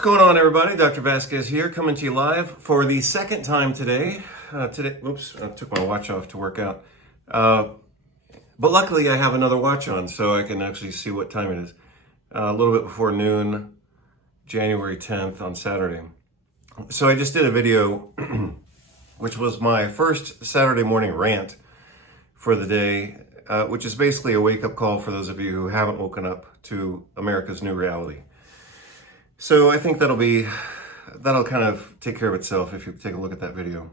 What's going on, everybody? Dr. Vasquez here, coming to you live for the second time today. Oops, I took my watch off to work out. But luckily I have another watch on so I can actually see what time it is. A little bit before noon, January 10th on Saturday. So I just did a video, which was my first Saturday morning rant for the day, which is basically a wake-up call for those of you who haven't woken up to America's new reality. So I think that'll kind of take care of itself if you take a look at that video.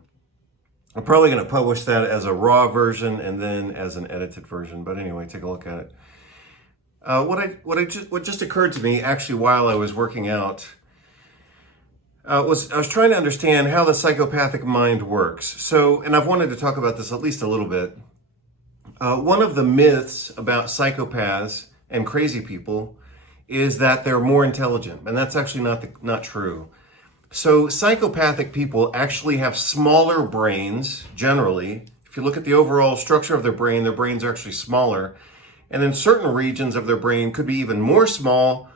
I'm probably going to publish that as a raw version and then as an edited version. But anyway, take a look at it. What just occurred to me actually while I was working out was I was trying to understand how the psychopathic mind works. So, and I've wanted to talk about this at least a little bit. One of the myths about psychopaths and crazy people is that they're more intelligent, and that's actually not true. So psychopathic people actually have smaller brains, generally. If you look at the overall structure of their brains are actually smaller. And then certain regions of their brain could be even more small,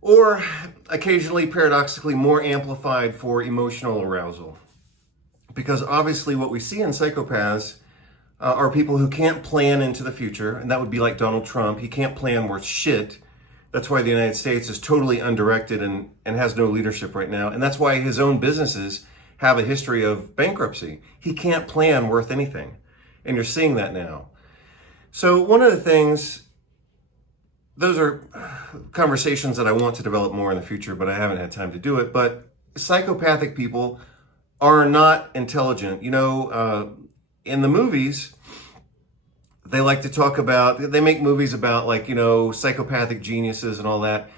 or occasionally, paradoxically, more amplified for emotional arousal. Because obviously what we see in psychopaths are people who can't plan into the future, and that would be like Donald Trump. He can't plan worth shit. That's why the United States is totally undirected and has no leadership right now. And that's why his own businesses have a history of bankruptcy. He can't plan worth anything. And you're seeing that now. So one of the things, those are conversations that I want to develop more in the future, but I haven't had time to do it. But psychopathic people are not intelligent. You know, in the movies, they like to talk about, they make movies about, like, you know, psychopathic geniuses and all that.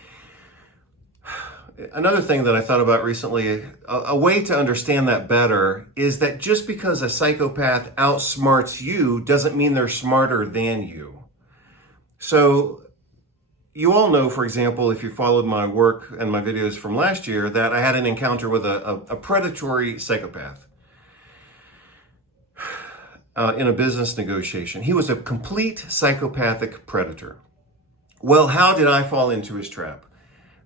Another thing that I thought about recently, a way to understand that better is that just because a psychopath outsmarts you doesn't mean they're smarter than you. So you all know, for example, if you followed my work and my videos from last year, that I had an encounter with a predatory psychopath. In a business negotiation. He was a complete psychopathic predator. Well, how did I fall into his trap?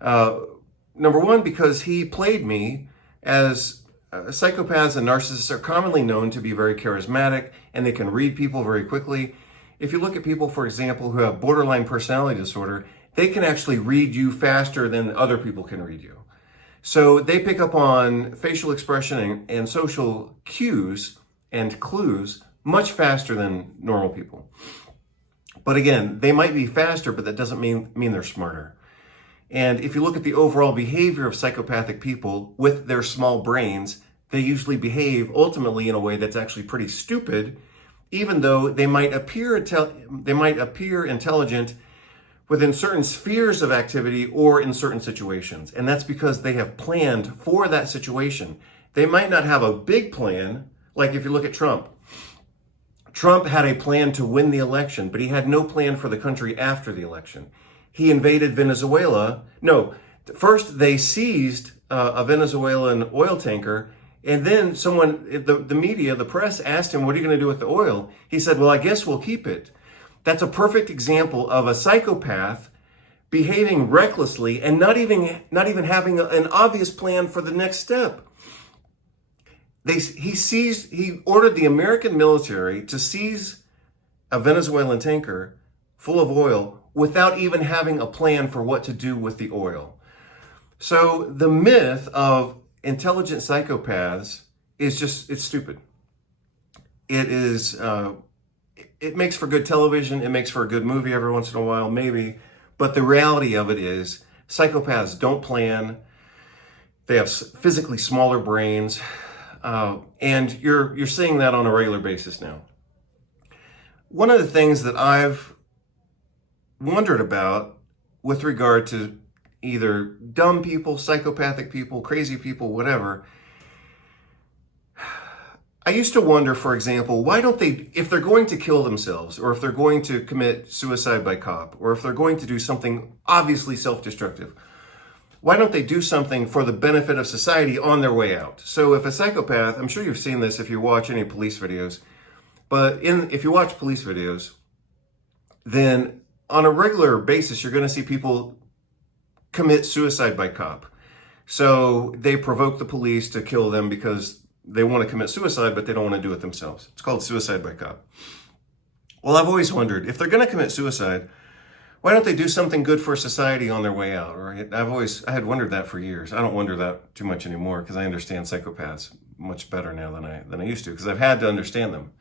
Number one, because he played me as psychopaths and narcissists are commonly known to be very charismatic and they can read people very quickly. If you look at people, for example, who have borderline personality disorder, they can actually read you faster than other people can read you. So they pick up on facial expression and social cues and clues much faster than normal people. But again, they might be faster, but that doesn't mean they're smarter. And if you look at the overall behavior of psychopathic people with their small brains, they usually behave ultimately in a way that's actually pretty stupid, even though they might appear intelligent within certain spheres of activity or in certain situations. And that's because they have planned for that situation. They might not have a big plan, like if you look at Trump. Trump had a plan to win the election, but he had no plan for the country after the election. He invaded Venezuela. No, first they seized a Venezuelan oil tanker, and then the media, the press asked him, what are you going to do with the oil? He said, well, I guess we'll keep it. That's a perfect example of a psychopath behaving recklessly and not even having an obvious plan for the next step. He ordered the American military to seize a Venezuelan tanker full of oil without even having a plan for what to do with the oil. So the myth of intelligent psychopaths is it's stupid. It makes for good television. It makes for a good movie every once in a while, maybe. But the reality of it is psychopaths don't plan. They have physically smaller brains. And you're seeing that on a regular basis now. One of the things that I've wondered about with regard to either dumb people, psychopathic people, crazy people, whatever, I used to wonder, for example, why don't they, if they're going to kill themselves, or if they're going to commit suicide by cop, or if they're going to do something obviously self-destructive, why don't they do something for the benefit of society on their way out? So if a psychopath, I'm sure you've seen this if you watch any police videos, but if you watch police videos, then on a regular basis, you're going to see people commit suicide by cop. So they provoke the police to kill them because they want to commit suicide, but they don't want to do it themselves. It's called suicide by cop. Well, I've always wondered, if they're going to commit suicide, why don't they do something good for society on their way out, right? I had wondered that for years. I don't wonder that too much anymore because I understand psychopaths much better now than I used to, because I've had to understand them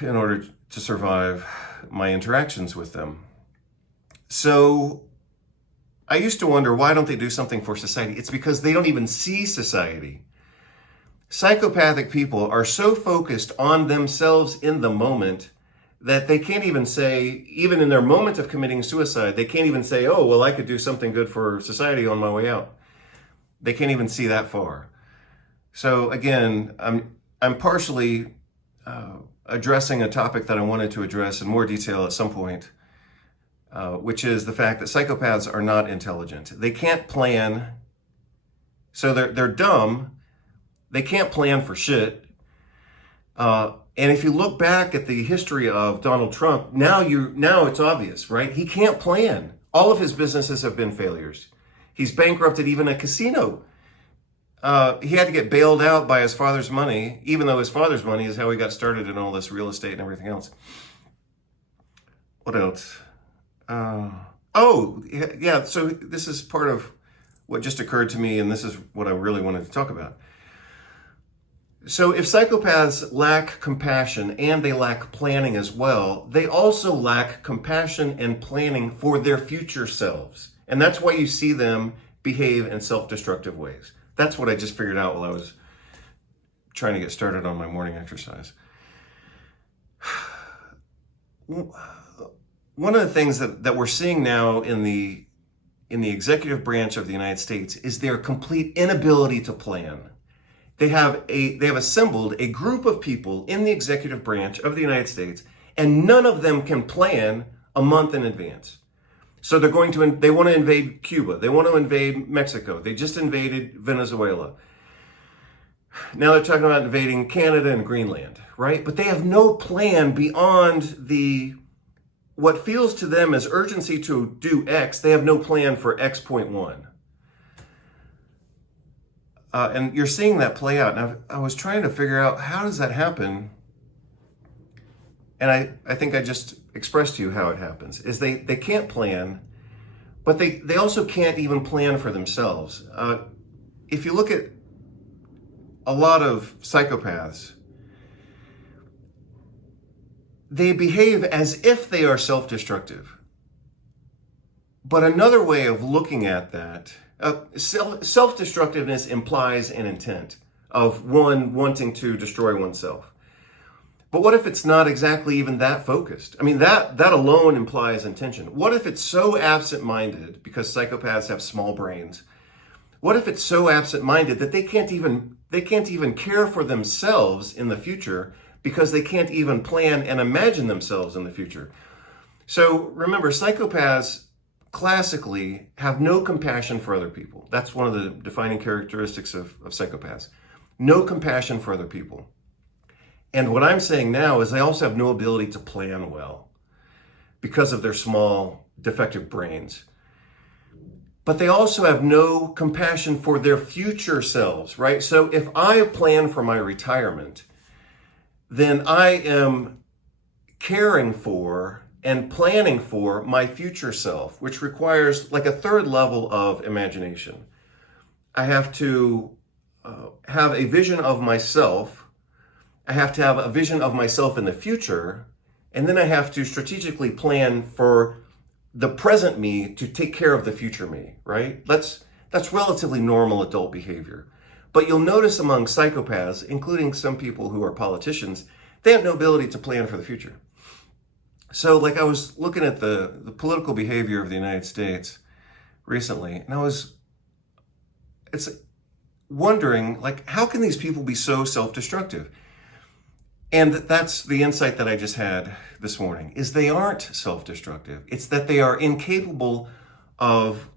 in order to survive my interactions with them. So I used to wonder, why don't they do something for society? It's because they don't even see society. Psychopathic people are so focused on themselves in the moment that they can't even say, even in their moment of committing suicide, they can't even say, oh, well, I could do something good for society on my way out. They can't even see that far. So again, I'm partially addressing a topic that I wanted to address in more detail at some point, which is the fact that psychopaths are not intelligent. They can't plan. So they're dumb. They can't plan for shit. And if you look back at the history of Donald Trump, now it's obvious, right? He can't plan. All of his businesses have been failures. He's bankrupted even a casino. He had to get bailed out by his father's money, even though his father's money is how he got started in all this real estate and everything else. What else? So this is part of what just occurred to me, and this is what I really wanted to talk about. So if psychopaths lack compassion and they lack planning as well, they also lack compassion and planning for their future selves. And that's why you see them behave in self-destructive ways. That's what I just figured out while I was trying to get started on my morning exercise. One of the things that we're seeing now in the executive branch of the United States is their complete inability to plan. They have assembled a group of people in the executive branch of the United States, and none of them can plan a month in advance. So they want to invade Cuba. They want to invade Mexico. They just invaded Venezuela. Now they're talking about invading Canada and Greenland, right? But they have no plan beyond what feels to them as urgency to do X. They have no plan for X.1. And you're seeing that play out. And I was trying to figure out, how does that happen? And I think I just expressed to you how it happens, is they can't plan, but they also can't even plan for themselves. If you look at a lot of psychopaths, they behave as if they are self-destructive. But another way of looking at that, self-destructiveness implies an intent of one wanting to destroy oneself. But what if it's not exactly even that focused? I mean, that alone implies intention. What if it's so absent-minded, because psychopaths have small brains, what if it's so absent-minded that they can't even care for themselves in the future because they can't even plan and imagine themselves in the future? So remember, psychopaths classically have no compassion for other people. That's one of the defining characteristics of psychopaths. No compassion for other people. And what I'm saying now is they also have no ability to plan well because of their small, defective brains. But they also have no compassion for their future selves, right? So if I plan for my retirement, then I am caring for and planning for my future self, which requires like a third level of imagination. I have to have a vision of myself. I have to have a vision of myself in the future. And then I have to strategically plan for the present me to take care of the future me, right? That's relatively normal adult behavior. But you'll notice among psychopaths, including some people who are politicians, they have no ability to plan for the future. So like I was looking at the political behavior of the United States recently, and it's wondering, like, how can these people be so self-destructive? And that's the insight that I just had this morning, is they aren't self-destructive. It's that they are incapable of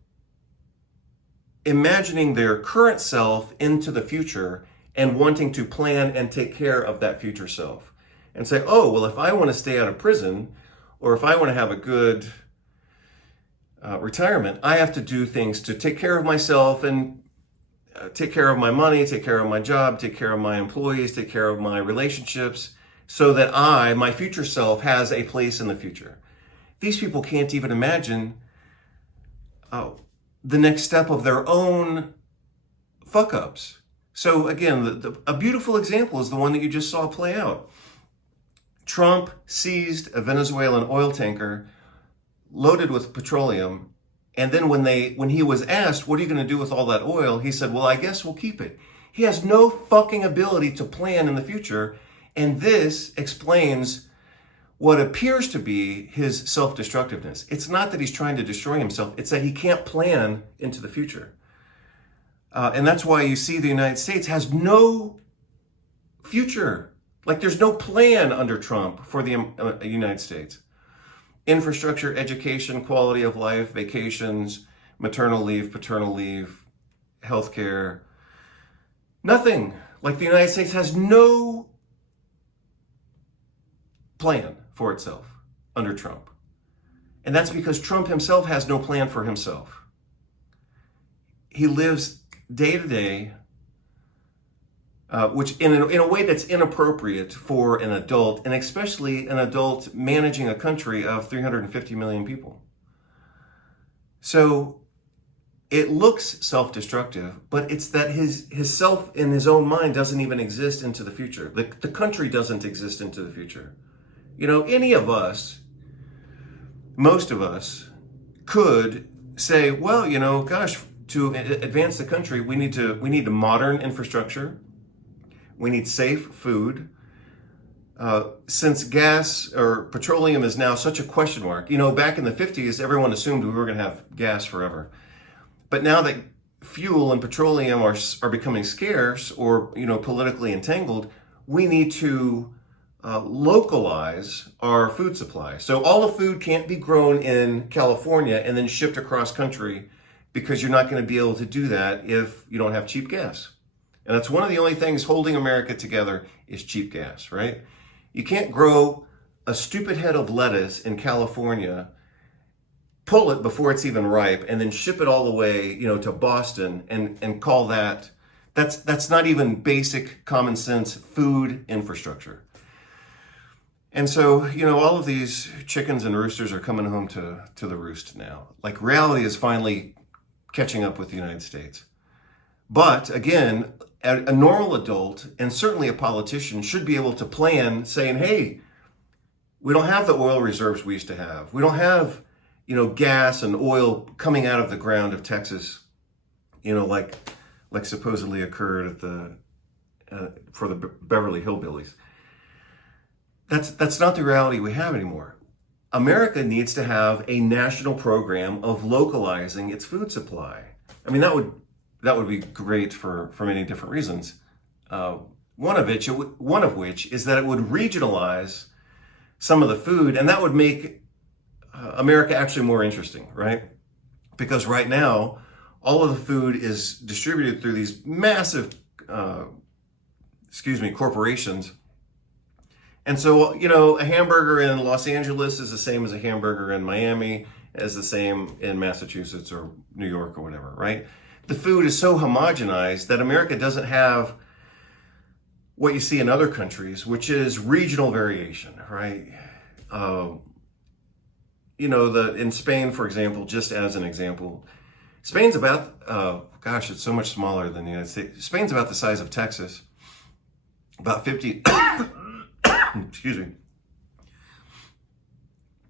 imagining their current self into the future and wanting to plan and take care of that future self. And say, oh, well, if I want to stay out of prison, or if I want to have a good retirement, I have to do things to take care of myself and take care of my money, take care of my job, take care of my employees, take care of my relationships, so that my future self, has a place in the future. These people can't even imagine the next step of their own fuck-ups. So again, a beautiful example is the one that you just saw play out. Trump seized a Venezuelan oil tanker loaded with petroleum, and then when he was asked, what are you going to do with all that oil? He said, well, I guess we'll keep it. He has no fucking ability to plan in the future, and this explains what appears to be his self-destructiveness. It's not that he's trying to destroy himself, it's that he can't plan into the future. And that's why you see the United States has no future. Like, there's no plan under Trump for the United States. Infrastructure, education, quality of life, vacations, maternal leave, paternal leave, healthcare, nothing. Like, the United States has no plan for itself under Trump. And that's because Trump himself has no plan for himself. He lives day to day, which in a way that's inappropriate for an adult, and especially an adult managing a country of 350 million people. So it looks self-destructive, but it's that his self in his own mind doesn't even exist into the future. The country doesn't exist into the future. You know, any of us, most of us, could say, well, you know, gosh, to advance the country, we need to modern infrastructure. We need safe food. Since gas or petroleum is now such a question mark, you know, back in the 50s, everyone assumed we were going to have gas forever. But now that fuel and petroleum are becoming scarce or, you know, politically entangled, we need to localize our food supply. So all the food can't be grown in California and then shipped across country, because you're not going to be able to do that if you don't have cheap gas. And that's one of the only things holding America together is cheap gas, right? You can't grow a stupid head of lettuce in California, pull it before it's even ripe, and then ship it all the way, you know, to Boston and call that's not even basic common sense food infrastructure. And so, you know, all of these chickens and roosters are coming home to the roost now. Like, reality is finally catching up with the United States. But again, a normal adult, and certainly a politician, should be able to plan, saying, hey, we don't have the oil reserves we used to have. We don't have, you know, gas and oil coming out of the ground of Texas, you know, like supposedly occurred at for the Beverly Hillbillies. That's not the reality we have anymore. America needs to have a national program of localizing its food supply. I mean, that would be great for many different reasons. One of which is that it would regionalize some of the food, and that would make America actually more interesting, right? Because right now, all of the food is distributed through these massive, corporations. And so, you know, a hamburger in Los Angeles is the same as a hamburger in Miami, as the same in Massachusetts or New York or whatever, right? The food is so homogenized that America doesn't have what you see in other countries, which is regional variation, right? You know, in Spain, for example, just as an example, Spain's about, it's so much smaller than the United States. Spain's about the size of Texas, about 50,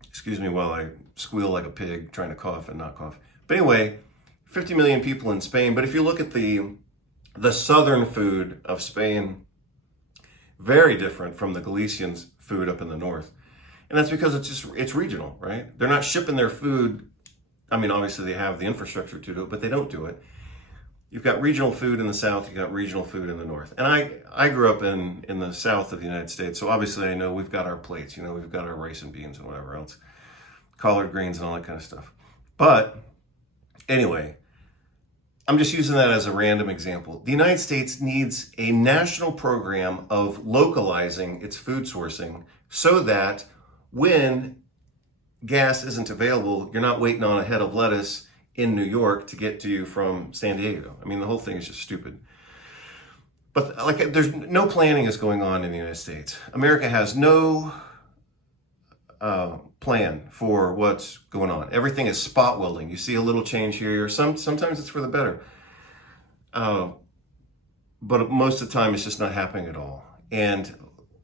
excuse me while I squeal like a pig trying to cough and not cough. But anyway, 50 million people in Spain. But if you look at the southern food of Spain, very different from the Galician food up in the north. And that's because it's regional, right? They're not shipping their food. I mean, obviously they have the infrastructure to do it, but they don't do it. You've got regional food in the south, you've got regional food in the north. And I grew up in the south of the United States, so obviously I know we've got our plates, you know, we've got our rice and beans and whatever else, collard greens and all that kind of stuff. But anyway, I'm just using that as a random example. The United States needs a national program of localizing its food sourcing so that when gas isn't available, you're not waiting on a head of lettuce in New York to get to you from San Diego. I mean, the whole thing is just stupid. But like, there's no planning is going on in the United States. America has no plan for what's going on. Everything is spot welding. You see a little change here. Sometimes it's for the better. But most of the time, it's just not happening at all. And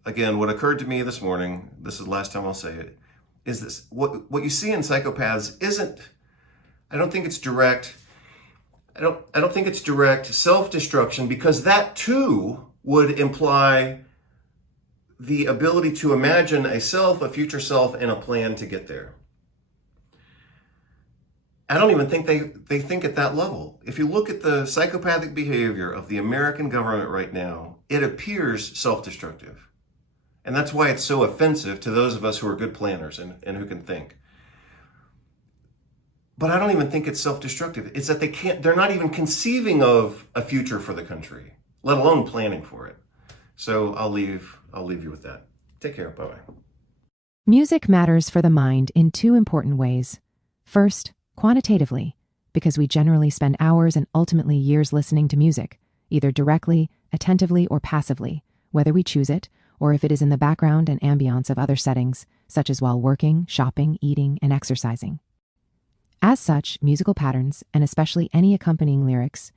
again, what occurred to me this morning, this is the last time I'll say it, is this: what you see in Psychopaths isn't, I don't think it's direct. I don't think it's direct self-destruction, because that too would imply the ability to imagine a self, a future self, and a plan to get there. I don't even think they think at that level. If you look at the psychopathic behavior of the American government right now, it appears self-destructive. And that's why it's so offensive to those of us who are good planners and who can think. But I don't even think it's self-destructive. It's that they're not even conceiving of a future for the country, let alone planning for it. So I'll leave you with that. Take care. Bye-bye. Music matters for the mind in two important ways. First, quantitatively, because we generally spend hours and ultimately years listening to music, either directly, attentively, or passively, whether we choose it, or if it is in the background and ambiance of other settings, such as while working, shopping, eating, and exercising. As such, musical patterns, and especially any accompanying lyrics,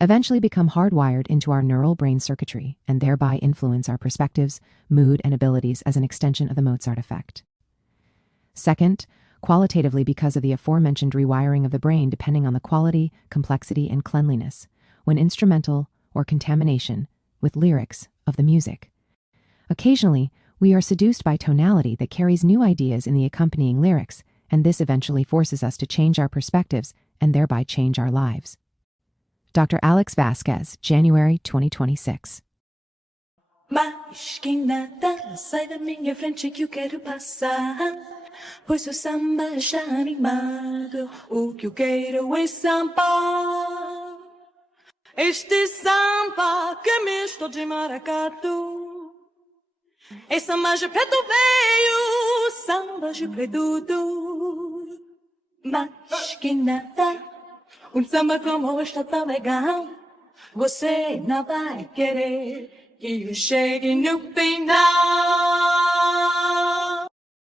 eventually become hardwired into our neural brain circuitry and thereby influence our perspectives, mood, and abilities as an extension of the Mozart effect. Second, qualitatively, because of the aforementioned rewiring of the brain depending on the quality, complexity, and cleanliness, when instrumental, or contamination, with lyrics of the music. Occasionally, we are seduced by tonality that carries new ideas in the accompanying lyrics, and this eventually forces us to change our perspectives and thereby change our lives. Dr. Alex Vasquez, January 2026. Mas que nada sai da minha frente que eu quero passar, pois o samba já animado, o que eu quero é samba. Este samba que é misto de maracatu, é samba de preto veio, samba de preto, mas que nada. Samba como está tão legal, você não vai querer que eu chegue no final.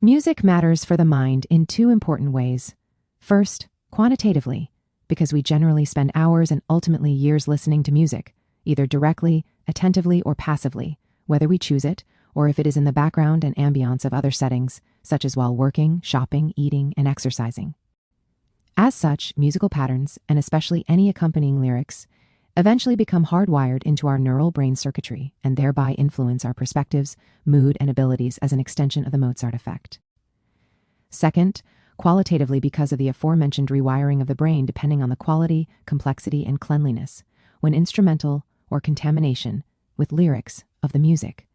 Music matters for the mind in two important ways. First, quantitatively, because we generally spend hours and ultimately years listening to music, either directly, attentively, or passively, whether we choose it, or if it is in the background and ambiance of other settings, such as while working, shopping, eating, and exercising. As such, musical patterns, and especially any accompanying lyrics, eventually become hardwired into our neural brain circuitry and thereby influence our perspectives, mood, and abilities as an extension of the Mozart effect. Second, qualitatively, because of the aforementioned rewiring of the brain depending on the quality, complexity, and cleanliness, when instrumental, or contamination, with lyrics of the music.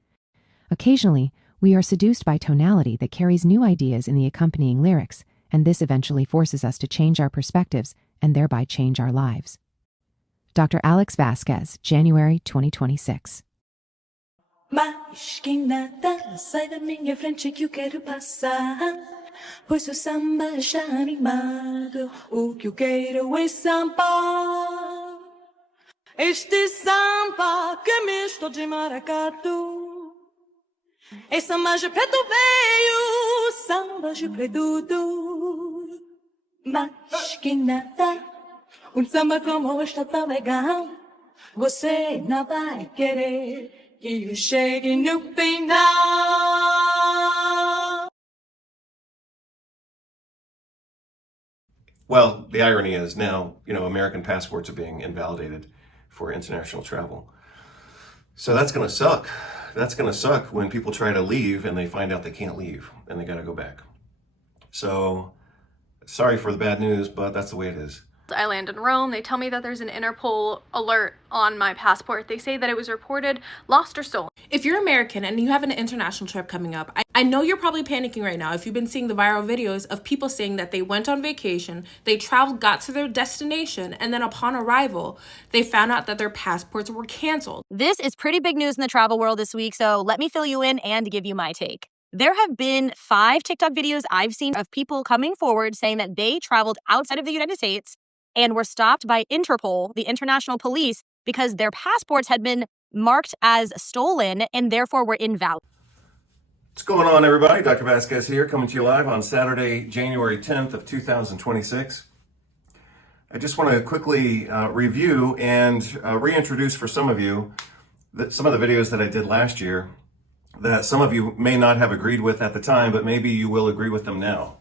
Occasionally, we are seduced by tonality that carries new ideas in the accompanying lyrics, and this eventually forces us to change our perspectives and thereby change our lives. Dr. Alex Vasquez, January 2026. Mas que nada sai da minha frente que eu quero passar, pois o samba já animado, o que eu quero é samba. Este samba que é misto de maracatu, é samba de preto veio, samba de preto, mas que nada. Samba como está tão legal, você não vai querer que eu chegue no final. Well, the irony is now, American passports are being invalidated for international travel. So that's going to suck. That's going to suck when people try to leave and they find out they can't leave and they got to go back. So sorry for the bad news, but that's the way it is. I land in Rome. They tell me that there's an Interpol alert on my passport. They say that it was reported lost or stolen. If you're American and you have an international trip coming up, I know you're probably panicking right now if you've been seeing the viral videos of people saying that they went on vacation, they traveled, got to their destination, and then upon arrival, they found out that their passports were canceled. This is pretty big news in the travel world this week, so let me fill you in and give you my take. There have been 5 TikTok videos I've seen of people coming forward saying that they traveled outside of the United States and were stopped by Interpol, the international police, because their passports had been marked as stolen and therefore were invalid. What's going on, everybody? Dr. Vasquez here, coming to you live on Saturday, January 10th of 2026. I just want to quickly review and reintroduce for some of you some of the videos that I did last year that some of you may not have agreed with at the time, but maybe you will agree with them now.